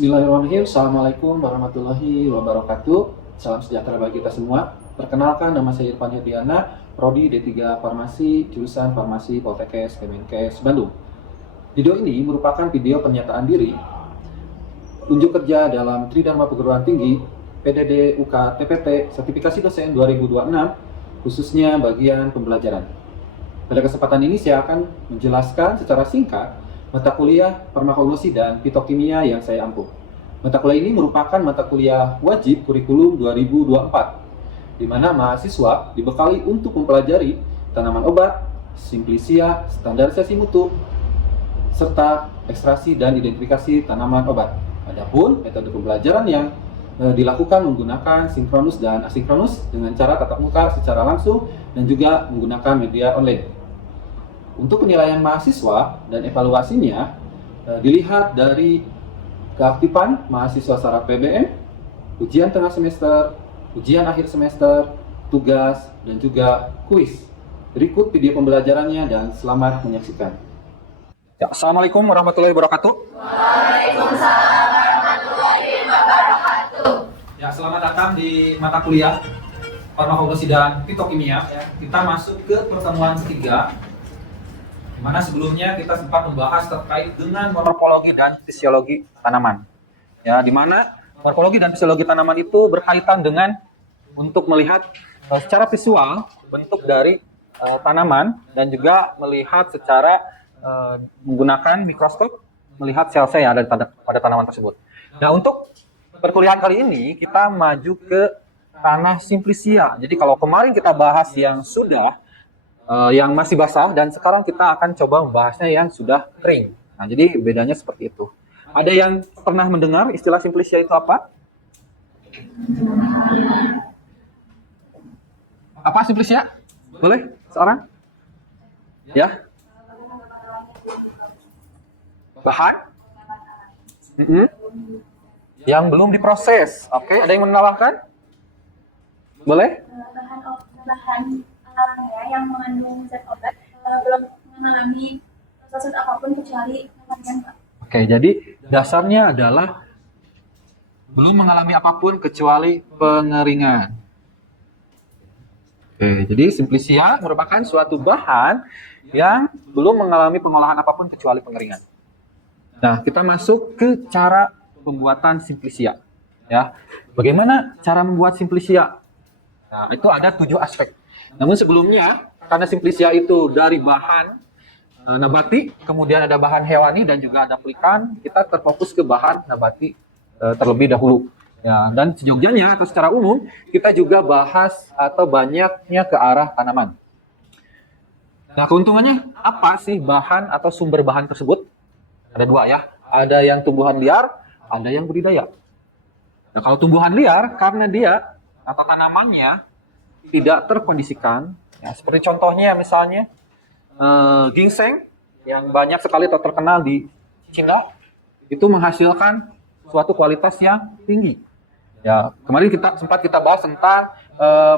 Bismillahirrahmanirrahim. Assalamualaikum warahmatullahi wabarakatuh. Salam sejahtera bagi kita semua. Perkenalkan, nama saya Irfan Hirdiana, Prodi D3 Farmasi, jurusan Farmasi Poltekkes Kemenkes Bandung. Video ini merupakan video pernyataan diri unjuk kerja dalam Tridharma Perguruan Tinggi PDD UK TPT Sertifikasi Dosen 2026, khususnya bagian pembelajaran. Pada kesempatan ini saya akan menjelaskan secara singkat mata kuliah farmakologi dan fitokimia yang saya ampuh. Mata kuliah ini merupakan mata kuliah wajib kurikulum 2024, di mana mahasiswa dibekali untuk mempelajari tanaman obat, simplisia, standarisasi mutu, serta ekstraksi dan identifikasi tanaman obat. Adapun metode pembelajaran yang dilakukan menggunakan sinkronus dan asinkronus dengan cara tatap muka secara langsung dan juga menggunakan media online. Untuk penilaian mahasiswa dan evaluasinya dilihat dari keaktifan mahasiswa syarat PBM, ujian tengah semester, ujian akhir semester, tugas, dan juga kuis. Berikut video pembelajarannya dan selamat menyaksikan. Ya, Assalamualaikum warahmatullahi wabarakatuh. Waalaikumsalam warahmatullahi wabarakatuh. Ya, selamat datang di mata kuliah farmakologi dan fitokimia. Ya, kita masuk ke pertemuan ketiga, di mana sebelumnya kita sempat membahas terkait dengan morfologi dan fisiologi tanaman. Ya, di mana morfologi dan fisiologi tanaman itu berkaitan dengan untuk melihat secara visual bentuk dari tanaman dan juga melihat secara menggunakan mikroskop melihat sel-sel yang ada pada tanaman tersebut. Nah, untuk perkuliahan kali ini kita maju ke ranah simplisia. Jadi kalau kemarin kita bahas yang sudah yang masih basah, dan sekarang kita akan coba membahasnya yang sudah kering. Nah, jadi bedanya seperti itu. Ada yang pernah mendengar istilah simplisia itu apa? Apa simplisia? Boleh? Seorang? Ya? Bahan? Yang belum diproses. Oke, ada yang menawarkan? Boleh? Bahan alamnya yang mengandung zat obat belum mengalami proses apapun kecuali pengeringan. Oke, jadi dasarnya adalah belum mengalami apapun kecuali pengeringan. Oke, jadi simplisia merupakan suatu bahan yang belum mengalami pengolahan apapun kecuali pengeringan. Nah, kita masuk ke cara pembuatan simplisia. Ya, bagaimana cara membuat simplisia? Nah, itu ada 7 aspek. Namun sebelumnya, karena simplisia itu dari bahan nabati, kemudian ada bahan hewani dan juga ada pelikan, kita terfokus ke bahan nabati terlebih dahulu. Ya, dan sejogjanya atau secara umum, kita juga bahas atau banyaknya ke arah tanaman. Nah, keuntungannya apa sih bahan atau sumber bahan tersebut? Ada 2 ya, ada yang tumbuhan liar, ada yang budidaya. Nah, kalau tumbuhan liar, karena dia atau tanamannya tidak terkondisikan, ya, seperti contohnya misalnya ginseng yang banyak sekali atau terkenal di Cina, itu menghasilkan suatu kualitas yang tinggi. Ya, kemarin sempat kita bahas tentang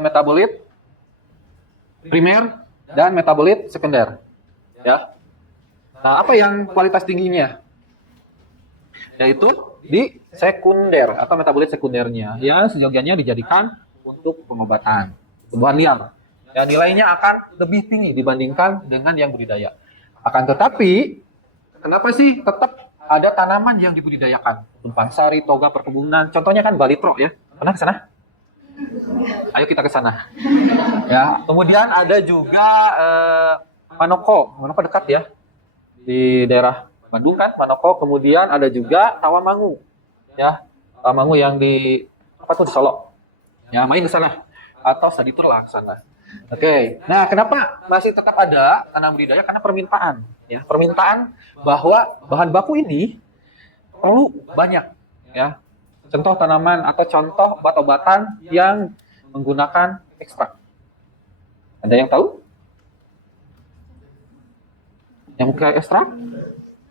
metabolit primer dan metabolit sekunder. Ya. Nah, apa yang kualitas tingginya? Yaitu di sekunder atau metabolit sekundernya, yang seyogianya dijadikan untuk pengobatan tumbuhan liar. Ya, nilainya akan lebih tinggi dibandingkan dengan yang budidaya. Akan tetapi, kenapa sih tetap ada tanaman yang dibudidayakan? Tumpang sari, toga perkebunan, contohnya kan balitro ya. Pernah ke sana? Ayo kita ke sana. Ya, kemudian ada juga manoko. Manoko dekat ya. Di daerah Bandung kan, manoko. Kemudian ada juga tawamangu. Ya, tawamangu yang di apa tuh, di Solo. Ya, main ke sana atau study tour lah ke sana. Oke. Nah, kenapa masih tetap ada tanam budidaya? Karena permintaan, ya. Permintaan bahwa bahan baku ini perlu banyak, ya. Contoh tanaman atau contoh obat-obatan yang menggunakan ekstrak. Ada yang tahu? Yang menggunakan ekstrak?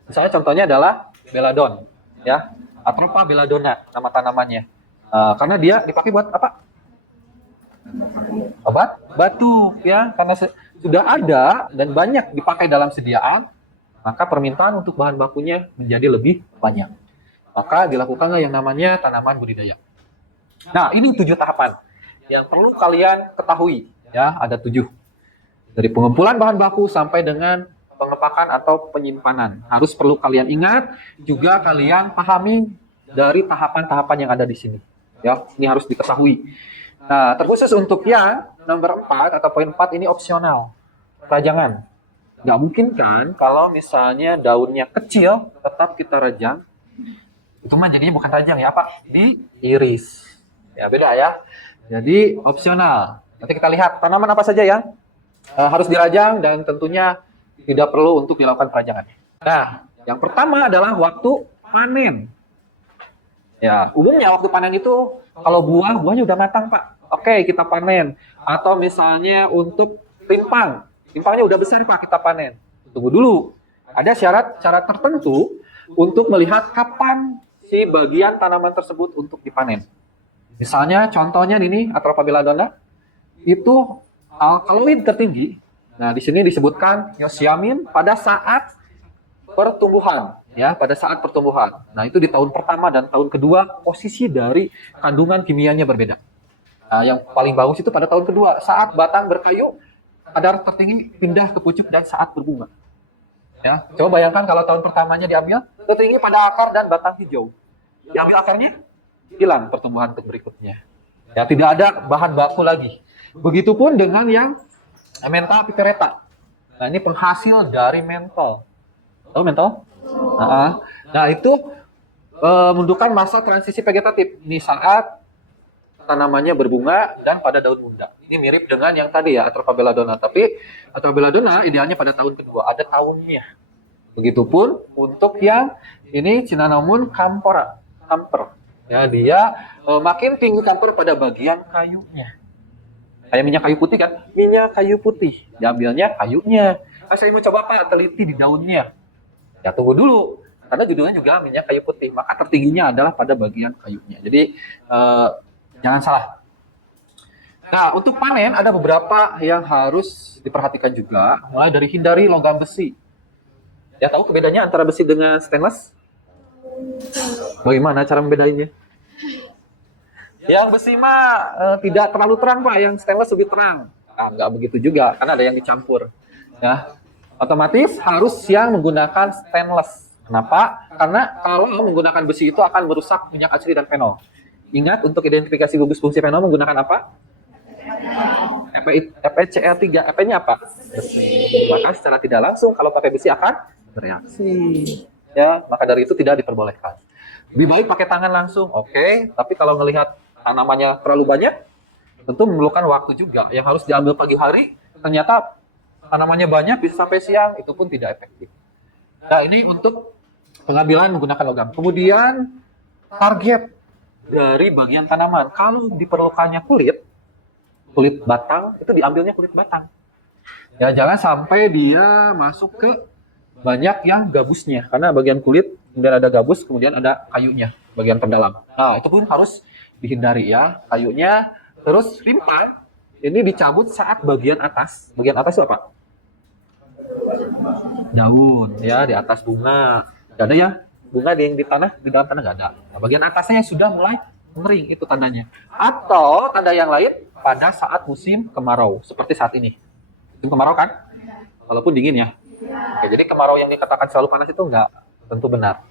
Misalnya contohnya adalah beladon, ya. Atropa belladonna nama tanamannya. Karena dia dipakai buat apa? Obat batuk, ya, karena sudah ada dan banyak dipakai dalam sediaan, maka permintaan untuk bahan bakunya menjadi lebih banyak. maka dilakukanlah yang namanya tanaman budidaya. Nah, ini 7 tahapan yang perlu kalian ketahui. Ya, ada 7. Dari pengumpulan bahan baku sampai dengan pengepakan atau penyimpanan. Harus perlu kalian ingat, juga kalian pahami dari tahapan-tahapan yang ada di sini. Ya, ini harus diketahui. Nah, terkhusus untuk yang nomor 4 atau poin 4 ini opsional. Rajangan. Nggak mungkin kan kalau misalnya daunnya kecil, tetap kita rajang. Itu mah jadinya bukan rajang ya, Pak. Diiris. Ya, beda ya. Jadi, opsional. Nanti kita lihat tanaman apa saja yang harus dirajang dan tentunya tidak perlu untuk dilakukan perajangan. Nah, yang pertama adalah waktu panen. Ya, umumnya waktu panen itu kalau buahnya udah matang, Pak. Oke, kita panen. Atau misalnya untuk timpang. Timpangnya udah besar, Pak, kita panen. Tunggu dulu. Ada syarat-syarat tertentu untuk melihat kapan si bagian tanaman tersebut untuk dipanen. Misalnya contohnya ini Atropa belladonna itu alkaloid tertinggi. Nah, di sini disebutkan iosiamin pada saat pertumbuhan, ya, pada saat pertumbuhan. Nah, itu di tahun pertama dan tahun kedua posisi dari kandungan kimianya berbeda. Nah, yang paling bagus itu pada tahun kedua, saat batang berkayu, kadar tertinggi pindah ke pucuk dan saat berbunga. Ya, coba bayangkan kalau tahun pertamanya diambil, tertinggi pada akar dan batang hijau. Diambil akarnya, hilang pertumbuhan untuk berikutnya. Ya, tidak ada bahan baku lagi. Begitupun dengan yang Mentha piperetta. Nah, ini penghasil dari mentol. Tahu mentol? Nah, itu menunjukkan masa transisi vegetatif. Ini saat tanamannya berbunga dan pada daun muda. Ini mirip dengan yang tadi ya, Atropa belladonna. Tapi Atropa belladonna idealnya pada tahun kedua, ada tahunnya. Begitupun untuk yang ini Cinnamomum camphora. Ya, dia makin tinggi camphor pada bagian kayunya. Kayak minyak kayu putih kan? Minyak kayu putih. Diambilnya kayunya. Nah, saya mau coba Pak, teliti di daunnya. Ya, tunggu dulu. Karena judulnya juga minyak kayu putih. Maka tertingginya adalah pada bagian kayunya. Jadi, jangan salah. Nah, untuk panen ada beberapa yang harus diperhatikan juga. Mulai dari hindari logam besi. Ya, tahu bedanya antara besi dengan stainless? Bagaimana cara membedainnya? Yang besi mah tidak terlalu terang, Pak. Yang stainless lebih terang. Nah, nggak begitu juga, karena ada yang dicampur. Ya, otomatis harus yang menggunakan stainless. Kenapa? Karena kalau menggunakan besi itu akan merusak minyak asli dan fenol. Ingat, untuk identifikasi gugus fungsi fenol menggunakan apa? FeCl3. Fe-nya apa? Besi. Maka secara tidak langsung kalau pakai besi akan bereaksi. Ya, maka dari itu tidak diperbolehkan. Lebih baik pakai tangan langsung, oke. Tapi kalau melihat tanamannya terlalu banyak, tentu memerlukan waktu juga. Yang harus diambil pagi hari, ternyata tanamannya banyak, bisa sampai siang, itu pun tidak efektif. Nah, ini untuk pengambilan menggunakan logam. Kemudian, target dari bagian tanaman. Kalau diperlukannya kulit batang, itu diambilnya kulit batang. Ya, jangan sampai dia masuk ke banyak yang gabusnya. Karena bagian kulit, kemudian ada gabus, kemudian ada kayunya, bagian terdalam. Nah, itu pun harus dihindari ya, kayunya. Terus rimpang ini dicabut saat bagian atas. Bagian atas itu apa? Daun ya, di atas bunga. Gak ada ya, bunga yang di tanah, di dalam tanah gak ada. Nah, bagian atasnya yang sudah mulai mengering, itu tandanya. Atau tanda yang lain pada saat musim kemarau, seperti saat ini. Musim kemarau kan? Walaupun dingin ya. Oke, jadi kemarau yang dikatakan selalu panas itu nggak tentu benar.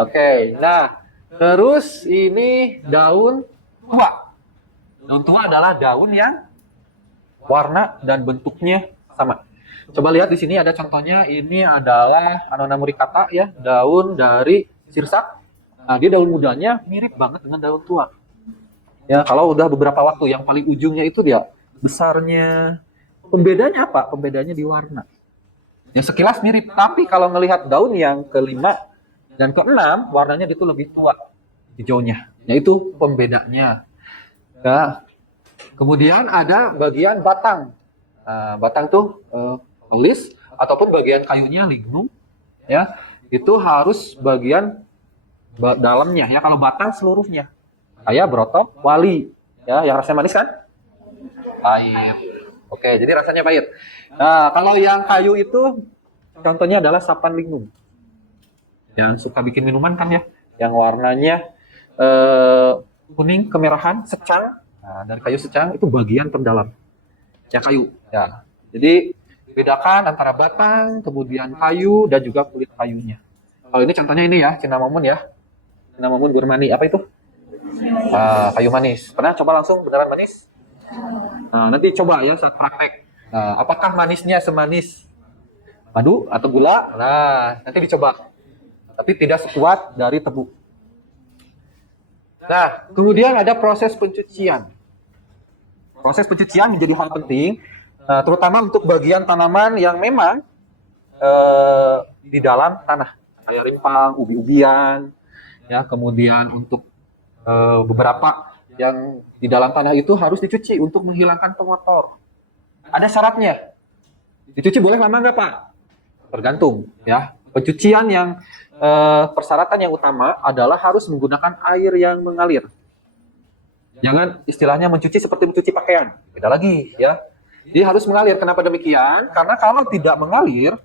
Oke, nah terus ini daun tua. Daun tua adalah daun yang warna dan bentuknya sama. Coba lihat di sini ada contohnya. Ini adalah Annona muricata ya, daun dari sirsak. Nah, dia daun mudanya mirip banget dengan daun tua. Ya, kalau udah beberapa waktu, yang paling ujungnya itu dia besarnya. Pembedanya apa? Pembedanya di warna. Ya, sekilas mirip, tapi kalau ngelihat daun yang kelima dan keenam, warnanya itu lebih tua hijaunya. Ya, itu pembedanya. Ya. Kemudian ada bagian batang. Nah, batang tuh pelis ataupun bagian kayunya lignum. Ya, itu harus bagian dalamnya. Ya, kalau batang seluruhnya. Kayak brotok wali. Ya, yang rasanya manis kan? Pahit. Oke, jadi rasanya pahit. Nah, kalau yang kayu itu contohnya adalah sapan lignum. Yang suka bikin minuman kan ya. yang warnanya kuning kemerahan, secang. Nah, dari kayu secang itu bagian terdalam ya kayu. Ya, jadi bedakan antara batang, kemudian kayu dan juga kulit kayunya. Kalau ini contohnya ini ya, cinnamon ya. Cinnamon Burmani apa itu? Kayu manis. Pernah coba langsung beneran manis? Nah, nanti coba ya saat praktek. Nah, apakah manisnya semanis madu atau gula? Nah, nanti dicoba. Tapi tidak sekuat dari tebu. Nah, kemudian ada proses pencucian. Proses pencucian menjadi hal penting, terutama untuk bagian tanaman yang memang di dalam tanah, kayak rimpang, ubi-ubian, ya. Kemudian untuk beberapa yang di dalam tanah itu harus dicuci untuk menghilangkan pengotor. Ada syaratnya. Dicuci boleh lama nggak, Pak? Tergantung, ya. Pencucian yang persyaratan yang utama adalah harus menggunakan air yang mengalir. Jangan istilahnya mencuci seperti mencuci pakaian. Beda lagi, ya. Jadi harus mengalir. Kenapa demikian? Karena kalau tidak mengalir,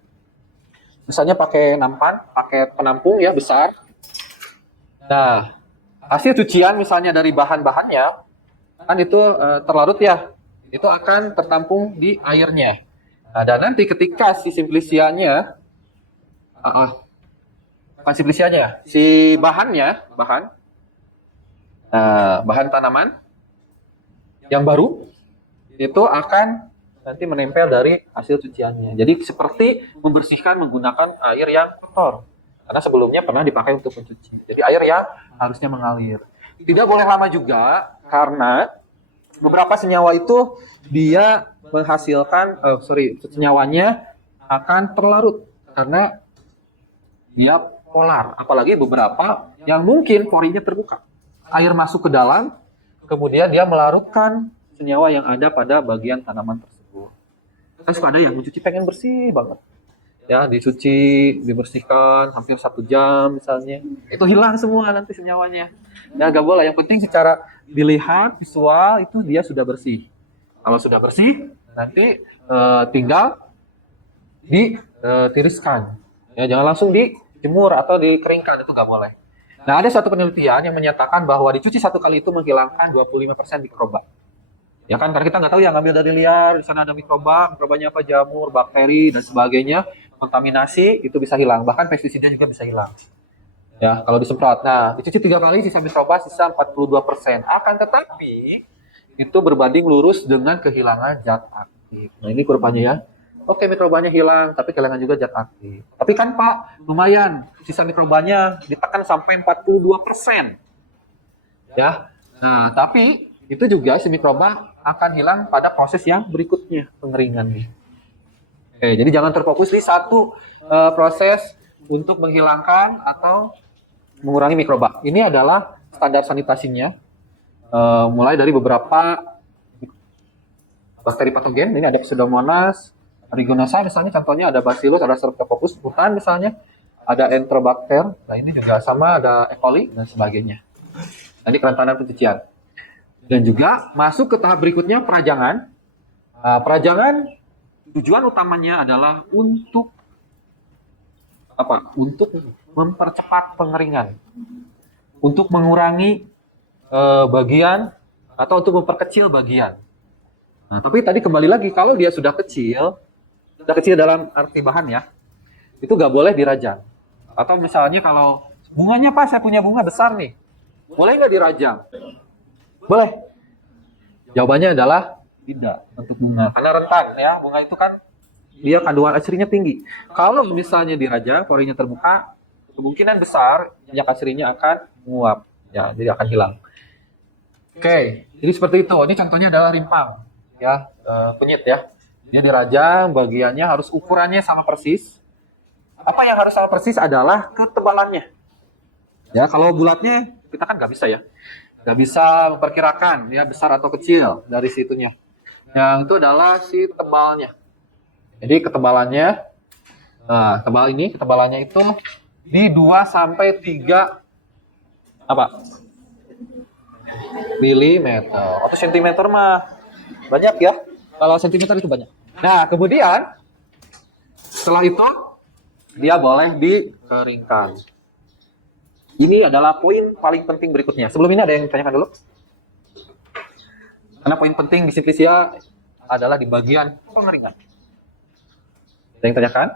misalnya pakai nampan, pakai penampung ya besar. Nah, hasil cucian misalnya dari bahan-bahannya, kan itu terlarut ya. Itu akan tertampung di airnya. Nah, dan nanti ketika si simplisianya, bukan simplisianya, si bahannya, bahan tanaman yang baru, itu akan nanti menempel dari hasil cuciannya. Jadi seperti membersihkan menggunakan air yang kotor. Karena sebelumnya pernah dipakai untuk mencuci. Jadi air yang harusnya mengalir. Tidak boleh lama juga, karena beberapa senyawa itu dia menghasilkan, senyawanya akan terlarut. Karena dia polar. Apalagi beberapa yang mungkin porinya terbuka. Air masuk ke dalam, kemudian dia melarutkan senyawa yang ada pada bagian tanaman tersebut. Kan suka ada yang mencuci pengen bersih banget. Ya, dicuci, dibersihkan hampir 1 jam misalnya. Itu hilang semua nanti senyawanya. Ya, gak boleh. Yang penting secara dilihat, visual, itu dia sudah bersih. Kalau sudah bersih, nanti tinggal ditiriskan. Ya, jangan langsung dijemur atau dikeringkan, itu gak boleh. Nah, ada satu penelitian yang menyatakan bahwa dicuci 1 kali itu menghilangkan 25% mikroba. Ya kan, karena kita nggak tahu ya, ngambil dari liar, di sana ada mikrobanya apa, jamur, bakteri, dan sebagainya, kontaminasi, itu bisa hilang. Bahkan pestisida juga bisa hilang. Ya, kalau disemprot. Nah, dicuci 3 kali, sisa mikroba, sisa 42%. Akan tetapi, itu berbanding lurus dengan kehilangan zat aktif. Nah, ini kurvanya ya. Oke, mikrobanya hilang, tapi kehilangan juga zat aktif. Tapi kan Pak, lumayan, sisa mikrobanya ditekan sampai 42%. Ya, nah tapi itu juga si mikroba akan hilang pada proses yang berikutnya, pengeringan nih. Oke, jadi jangan terfokus di satu proses untuk menghilangkan atau mengurangi mikroba. Ini adalah standar sanitasinya, mulai dari beberapa bakteri patogen. Ini ada Pseudomonas aeruginosa, misalnya contohnya ada Bacillus, ada Streptococcus hutan misalnya, ada Enterobacter. Nah, ini juga sama, ada E. coli dan sebagainya. Nah, ini kerentanan pencucian. Dan juga masuk ke tahap berikutnya, perajangan. Perajangan tujuan utamanya adalah untuk apa? Untuk mempercepat pengeringan, untuk mengurangi bagian atau untuk memperkecil bagian. Nah, tapi tadi kembali lagi, kalau dia sudah kecil dalam arti bahan ya, itu nggak boleh dirajang. Atau misalnya kalau bunganya, Pak, saya punya bunga besar nih, boleh nggak dirajang? Boleh. Jawabannya adalah tidak untuk bunga, karena rentan ya. Bunga itu kan dia kandungan asrinya tinggi. Kalau misalnya dirajang, porinya terbuka, kemungkinan besar minyak asrinya akan menguap, ya, jadi akan hilang. Oke, jadi seperti itu. Ini contohnya adalah rimpang, ya, penyit ya. Dia dirajang, bagiannya harus ukurannya sama persis. Apa yang harus sama persis adalah ketebalannya. Ya, kalau bulatnya kita kan nggak bisa ya. Nggak bisa memperkirakan ya besar atau kecil dari situnya. Yang itu adalah si tebalnya. Jadi ketebalannya, tebal ini, ketebalannya itu di 2 sampai 3 apa? Milimeter. Atau sentimeter mah banyak ya. Kalau sentimeter itu banyak. Nah, kemudian setelah itu dia boleh dikeringkan. ini adalah poin paling penting berikutnya. Sebelum ini ada yang tanyakan dulu? Karena poin penting di Simplisia adalah di bagian pengeringan. Ada yang tanyakan?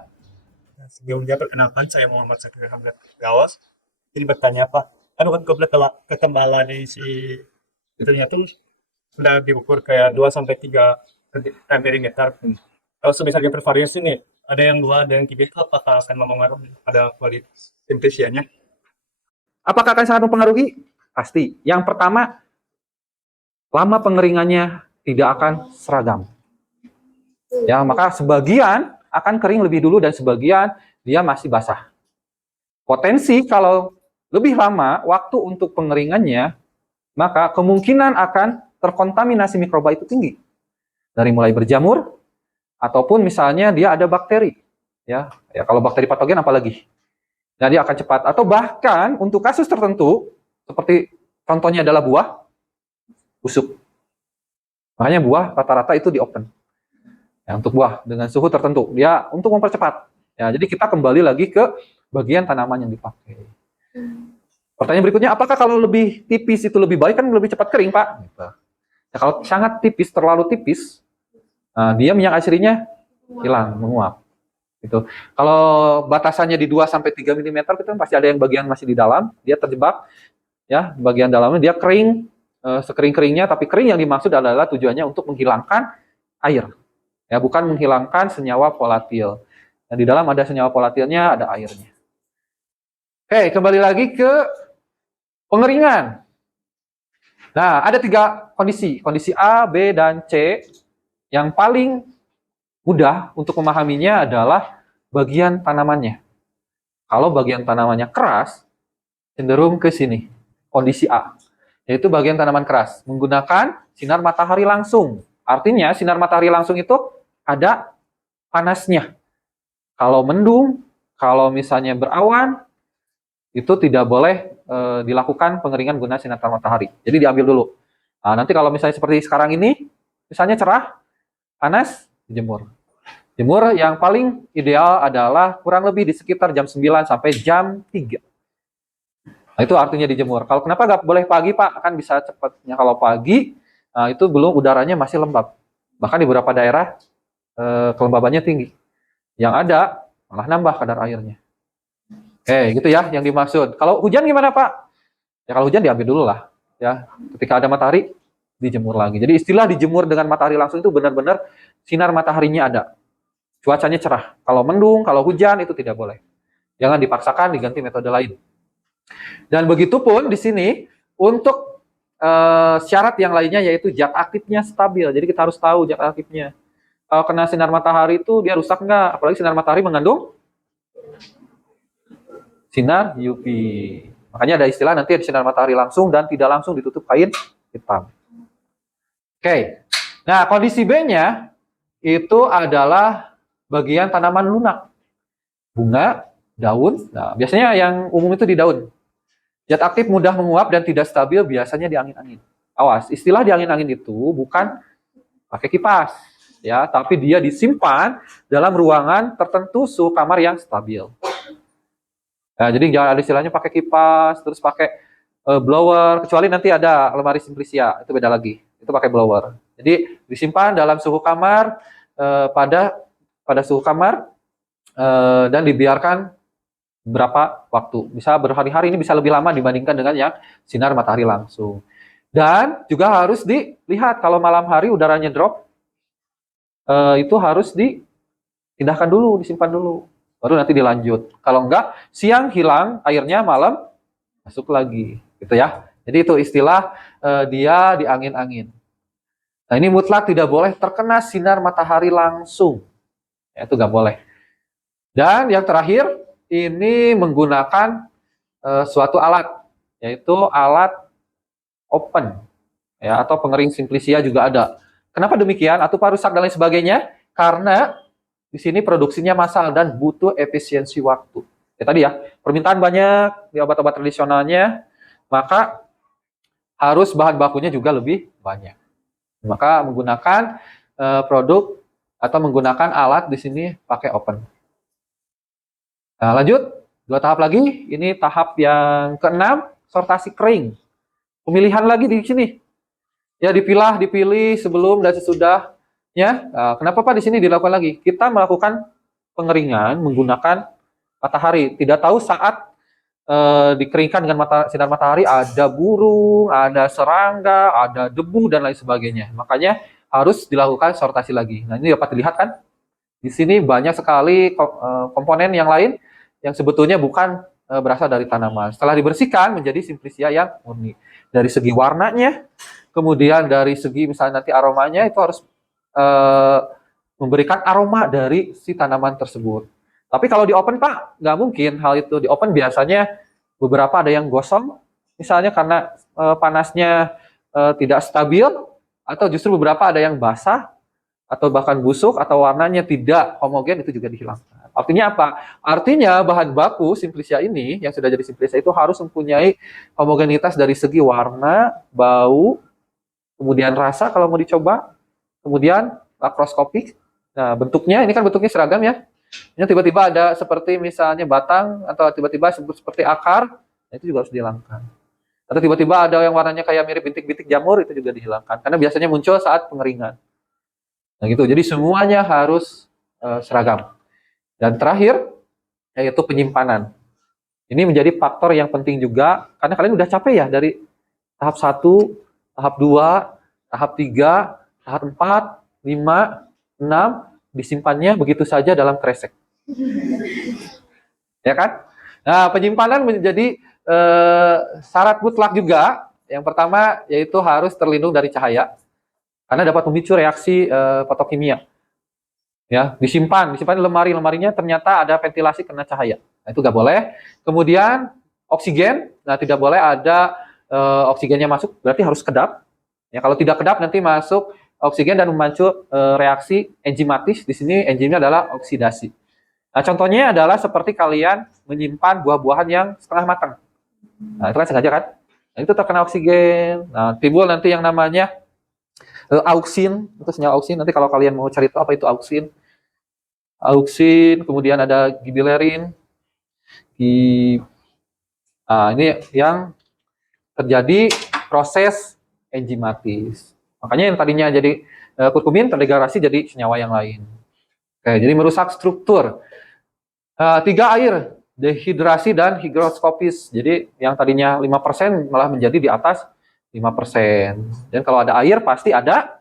Sebelumnya perkenalkan, saya Muhammad Sakir Hamzah Gawas. Jadi bertanya Pak, kan ketebalan di si itunya tuh sudah diukur kayak 2 sampai 3 mm. Kalau misalnya bervariasi nih, ada yang 2, ada yang 3, itu apakah akan mempengaruhi pada kualitas simplisianya? Apakah akan sangat mempengaruhi? Pasti. Yang pertama, lama pengeringannya tidak akan seragam. Ya, maka sebagian akan kering lebih dulu dan sebagian dia masih basah. Potensi kalau lebih lama waktu untuk pengeringannya, maka kemungkinan akan terkontaminasi mikroba itu tinggi. Dari mulai berjamur ataupun misalnya dia ada bakteri. Ya kalau bakteri patogen apalagi. Nah, dia akan cepat. Atau bahkan untuk kasus tertentu seperti contohnya adalah buah busuk. Makanya buah rata-rata itu di open. Ya, untuk buah dengan suhu tertentu, dia untuk mempercepat. Ya, jadi kita kembali lagi ke bagian tanaman yang dipakai. Pertanyaan berikutnya, apakah kalau lebih tipis itu lebih baik? Kan lebih cepat kering, Pak. Gitu. Ya, kalau sangat tipis, terlalu tipis, dia minyak asrinya hilang, menguap. Gitu. Kalau batasannya di 2 sampai 3 mm, itu pasti ada yang bagian masih di dalam, dia terjebak, ya, bagian dalamnya dia kering, sekering-keringnya, tapi kering yang dimaksud adalah tujuannya untuk menghilangkan air. Ya, bukan menghilangkan senyawa volatil. Nah, di dalam ada senyawa volatilnya, ada airnya. Oke, kembali lagi ke pengeringan. Nah, ada 3 kondisi. Kondisi A, B, dan C. Yang paling mudah untuk memahaminya adalah bagian tanamannya. Kalau bagian tanamannya keras, cenderung ke sini. Kondisi A, yaitu bagian tanaman keras. Menggunakan sinar matahari langsung. Artinya, sinar matahari langsung itu ada panasnya. Kalau mendung, kalau misalnya berawan, itu tidak boleh dilakukan pengeringan guna sinar matahari. Jadi diambil dulu. Nah, nanti kalau misalnya seperti sekarang ini, misalnya cerah, panas, dijemur. Jemur yang paling ideal adalah kurang lebih di sekitar jam 9 sampai jam 3. Nah, itu artinya dijemur. Kalau kenapa nggak boleh pagi, Pak? Kan bisa cepatnya kalau pagi, itu belum udaranya masih lembab. Bahkan di beberapa daerah kelembabannya tinggi. Yang ada malah nambah kadar airnya. Oke, gitu ya yang dimaksud. Kalau hujan gimana, Pak? Ya kalau hujan diambil dulu lah. Ya, ketika ada matahari dijemur lagi. Jadi istilah dijemur dengan matahari langsung itu benar-benar sinar mataharinya ada. Cuacanya cerah. Kalau mendung, kalau hujan itu tidak boleh. Jangan dipaksakan, diganti metode lain. Dan begitu pun di sini untuk syarat yang lainnya yaitu zat aktifnya stabil. Jadi kita harus tahu zat aktifnya. Kalau kena sinar matahari itu dia rusak nggak? Apalagi sinar matahari mengandung sinar UV. Makanya ada istilah nanti ada sinar matahari langsung dan tidak langsung ditutup kain hitam. Oke. Nah, kondisi B-nya itu adalah bagian tanaman lunak. Bunga, daun. Nah, biasanya yang umum itu di daun. Zat aktif mudah menguap dan tidak stabil biasanya di angin-angin. Awas, istilah di angin-angin itu bukan pakai kipas, ya, tapi dia disimpan dalam ruangan tertentu suhu kamar yang stabil. Nah, jadi jangan ada istilahnya pakai kipas, terus pakai blower, kecuali nanti ada lemari Simplisia, itu beda lagi. Itu pakai blower. Jadi disimpan dalam suhu kamar pada suhu kamar dan dibiarkan berapa waktu. Bisa berhari-hari, ini bisa lebih lama dibandingkan dengan yang sinar matahari langsung. Dan juga harus dilihat kalau malam hari udaranya drop, itu harus dipindahkan dulu, disimpan dulu. Baru nanti dilanjut. Kalau enggak, siang hilang airnya, malam masuk lagi. Gitu ya. Jadi itu istilah dia di angin-angin. Nah, ini mutlak tidak boleh terkena sinar matahari langsung. Ya, itu nggak boleh. Dan yang terakhir, ini menggunakan suatu alat, yaitu alat open, ya, atau pengering Simplisia juga ada. Kenapa demikian? Atau rusak dan lain sebagainya? Karena di sini produksinya massal dan butuh efisiensi waktu. Ya tadi ya, permintaan banyak di obat-obat tradisionalnya, maka harus bahan bakunya juga lebih banyak. Maka menggunakan produk atau menggunakan alat di sini pakai open. Nah, lanjut. 2 tahap lagi, ini tahap yang keenam, sortasi kering. Pemilihan lagi di sini. Ya, dipilih sebelum dan sesudahnya. Nah, kenapa Pak di sini dilakukan lagi? Kita melakukan pengeringan menggunakan matahari. Tidak tahu saat dikeringkan dengan sinar matahari ada burung, ada serangga, ada debu dan lain sebagainya. Makanya harus dilakukan sortasi lagi. Nah, ini dapat dilihat kan? Di sini banyak sekali komponen yang lain yang sebetulnya bukan berasal dari tanaman. Setelah dibersihkan menjadi simplisia yang murni. Dari segi warnanya, kemudian dari segi misalnya nanti aromanya itu harus memberikan aroma dari si tanaman tersebut. Tapi kalau di open Pak, nggak mungkin hal itu. Di open biasanya beberapa ada yang gosong, misalnya karena panasnya tidak stabil, atau justru beberapa ada yang basah, atau bahkan busuk, atau warnanya tidak homogen, itu juga dihilangkan. Artinya apa? Artinya bahan baku simplisia ini, yang sudah jadi simplisia itu harus mempunyai homogenitas dari segi warna, bau, kemudian rasa kalau mau dicoba, kemudian makroskopik. Nah, bentuknya, ini kan bentuknya seragam ya. Ini tiba-tiba ada seperti misalnya batang, atau tiba-tiba seperti akar, nah itu juga harus dihilangkan. Atau tiba-tiba ada yang warnanya kayak mirip bintik-bintik jamur, itu juga dihilangkan. Karena biasanya muncul saat pengeringan. Nah gitu, jadi semuanya harus seragam. Dan terakhir, yaitu penyimpanan. Ini menjadi faktor yang penting juga, karena kalian udah capek ya dari tahap 1, tahap 2, tahap 3, tahap 4, 5, 6, disimpannya begitu saja dalam kresek. Ya kan? Nah, penyimpanan menjadi syarat mutlak juga. Yang pertama yaitu harus terlindung dari cahaya, karena dapat memicu reaksi fotokimia. Ya, disimpan di lemarinya ternyata ada ventilasi kena cahaya. Nah, itu nggak boleh. Kemudian oksigen, nah tidak boleh ada oksigennya masuk, berarti harus kedap. Ya, kalau tidak kedap nanti masuk oksigen dan memacu reaksi enzimatis. Di sini enzimnya adalah oksidasi. Nah, contohnya adalah seperti kalian menyimpan buah-buahan yang setengah matang. Nah, itu kan sengaja kan? Nah, itu terkena oksigen. Nah, timbul nanti yang namanya auksin, itu senyawa auksin. Nanti kalau kalian mau cari tahu apa itu auksin. Auksin, kemudian ada gibilerin. Nah, ini yang terjadi proses enzimatis. Makanya yang tadinya jadi kurkumin terdegradasi jadi senyawa yang lain. Oke, jadi merusak struktur. 3 air, dehidrasi dan higroskopis. Jadi yang tadinya 5% malah menjadi di atas 5%. Dan kalau ada air pasti ada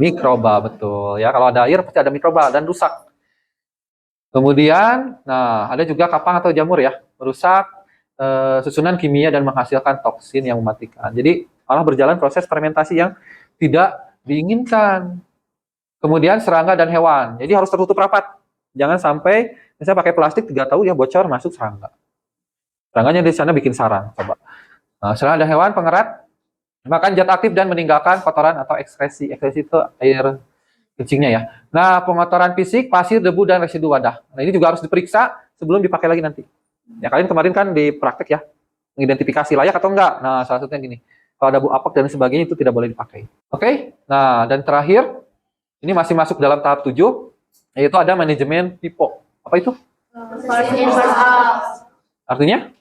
mikroba, betul. Ya, kalau ada air pasti ada mikroba dan rusak. Kemudian, nah ada juga kapang atau jamur ya, merusak susunan kimia dan menghasilkan toksin yang mematikan. Jadi malah berjalan proses fermentasi yang tidak diinginkan. Kemudian serangga dan hewan. Jadi harus tertutup rapat. Jangan sampai misalnya pakai plastik 3 tahun ya bocor masuk serangga. Serangganya di sana bikin sarang, coba. Nah, serangga dan hewan pengerat makan zat aktif dan meninggalkan kotoran atau ekskresi. Ekskresi itu air kencingnya ya. Nah, pengotoran fisik, pasir, debu, dan residu wadah. Nah, ini juga harus diperiksa sebelum dipakai lagi nanti. Ya, kalian kemarin kan di praktek ya, mengidentifikasi layak atau enggak. Nah, salah satunya gini, kalau ada bau apek dan sebagainya itu tidak boleh dipakai. Oke? Nah, dan terakhir, ini masih masuk dalam tahap 7, yaitu ada manajemen pipo. Apa itu? Artinya?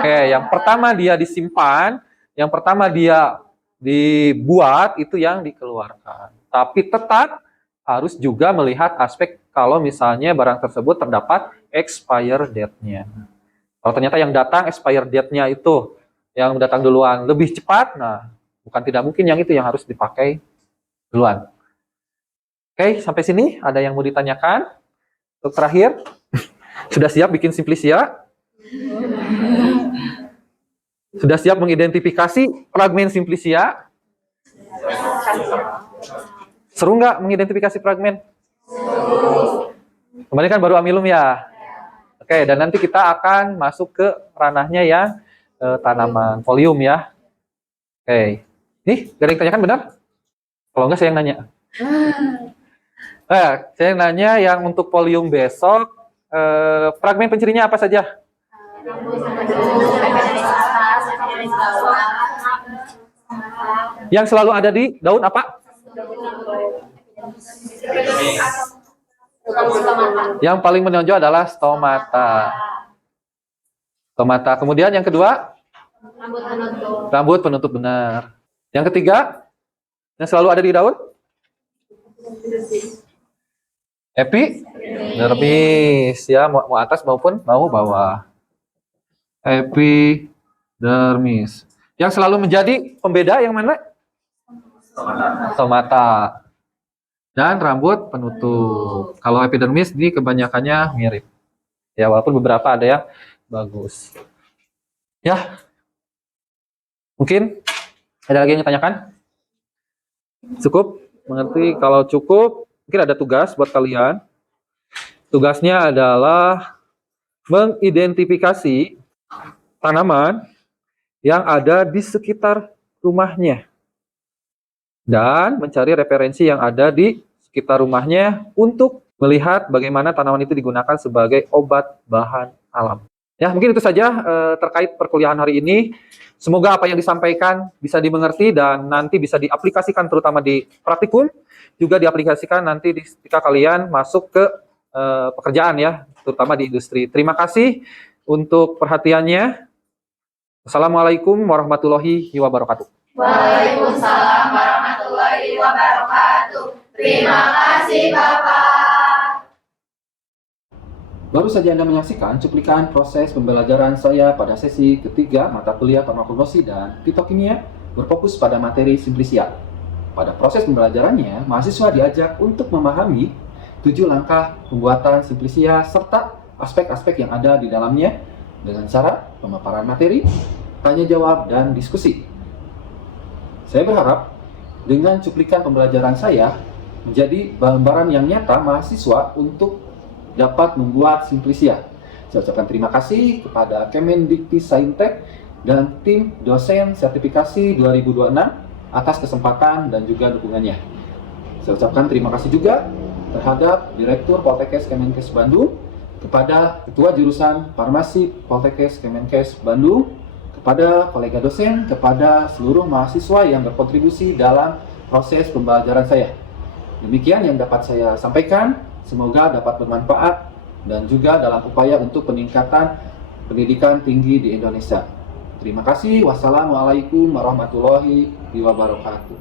Oke, yang pertama dia disimpan, yang pertama dia dibuat, itu yang dikeluarkan. Tapi tetap harus juga melihat aspek kalau misalnya barang tersebut terdapat expire date-nya. Kalau ternyata yang datang expire date-nya itu, yang datang duluan lebih cepat, nah bukan tidak mungkin yang itu yang harus dipakai duluan. Oke, sampai sini ada yang mau ditanyakan? Untuk terakhir, sudah siap bikin simplisia? Sudah siap mengidentifikasi fragmen simplisia? Seru nggak mengidentifikasi fragmen? Kemarin kan baru amilum ya? Oke, dan nanti kita akan masuk ke ranahnya yang tanaman folium ya. Oke, nih gak ada yang tanyakan benar? Kalau enggak saya yang nanya. Saya yang nanya yang untuk folium besok, fragmen pencirinya apa saja? Yang selalu ada di daun apa? Yang paling menonjol adalah stomata. Stomata. Kemudian yang kedua, rambut penutup benar. Yang ketiga, yang selalu ada di daun, epidermis, ya, mau atas maupun mau bawah. Epidermis. Yang selalu menjadi pembeda yang mana? Stomata. Dan rambut penutup. Kalau epidermis ini kebanyakannya mirip. Ya, walaupun beberapa ada yang bagus. Ya. Mungkin ada lagi yang ditanyakan? Cukup? Mengerti? Kalau cukup, mungkin ada tugas buat kalian. Tugasnya adalah mengidentifikasi tanaman yang ada di sekitar rumahnya. Dan mencari referensi yang ada di sekitar rumahnya untuk melihat bagaimana tanaman itu digunakan sebagai obat bahan alam. Ya, mungkin itu saja terkait perkuliahan hari ini. Semoga apa yang disampaikan bisa dimengerti dan nanti bisa diaplikasikan terutama di praktikum, juga diaplikasikan nanti ketika kalian masuk ke pekerjaan ya, terutama di industri. Terima kasih untuk perhatiannya. Assalamualaikum warahmatullahi wabarakatuh. Waalaikumsalam warahmatullahi wabarakatuh. Terima kasih Bapak. Baru saja Anda menyaksikan cuplikan proses pembelajaran saya pada sesi ketiga mata kuliah farmakologi dan fitokimia berfokus pada materi simplisia. Pada proses pembelajarannya, mahasiswa diajak untuk memahami 7 langkah pembuatan simplisia serta aspek-aspek yang ada di dalamnya dengan cara pemaparan materi, tanya jawab, dan diskusi. Saya berharap dengan cuplikan pembelajaran saya menjadi gambaran yang nyata mahasiswa untuk dapat membuat simplisia. Saya ucapkan terima kasih kepada Kemendikti-Saintek dan tim dosen sertifikasi 2026 atas kesempatan dan juga dukungannya. Saya ucapkan terima kasih juga terhadap Direktur Poltekkes Kemenkes Bandung, kepada Ketua Jurusan Farmasi Poltekkes Kemenkes Bandung, kepada kolega dosen, kepada seluruh mahasiswa yang berkontribusi dalam proses pembelajaran saya. Demikian yang dapat saya sampaikan, semoga dapat bermanfaat dan juga dalam upaya untuk peningkatan pendidikan tinggi di Indonesia. Terima kasih. Wassalamualaikum warahmatullahi wabarakatuh.